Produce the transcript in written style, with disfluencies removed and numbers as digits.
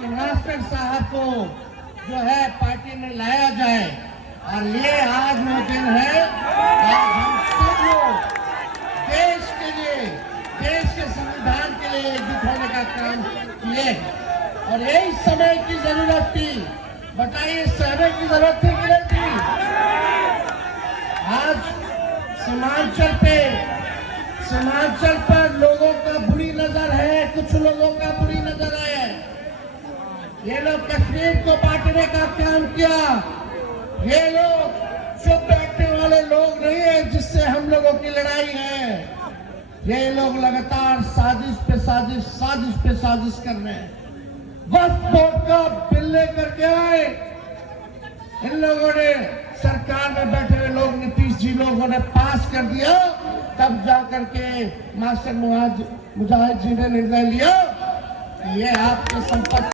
कि मास्टर साहब को जो है पार्टी में लाया जाए। और ये आज वो दिन है, आज हम सब लोग देश के लिए, देश के संविधान के लिए एकजुट होने का काम किए और यही समय की जरूरत थी। बताइए, समय की जरूरत थी कि नहीं थी? आज सीमांचल पर लोगों का बुरी नजर है, कुछ लोगों का बुरी नजर है। ये लोग कश्मीर को बांटने का काम किया। ये लोग चुप बैठने वाले लोग नहीं है जिससे हम लोगों की लड़ाई है। ये लोग लगातार साजिश पे साजिश कर रहे हैं। वक्फ बोर्ड का बिल लेकर के आए, इन लोगों ने सरकार में बैठे हुए लोग, नीतीश जी लोगों ने पास कर दिया। तब जाकर के मास्टर मुजाहिद जी ने निर्णय लिया कि ये आपकी संपत्ति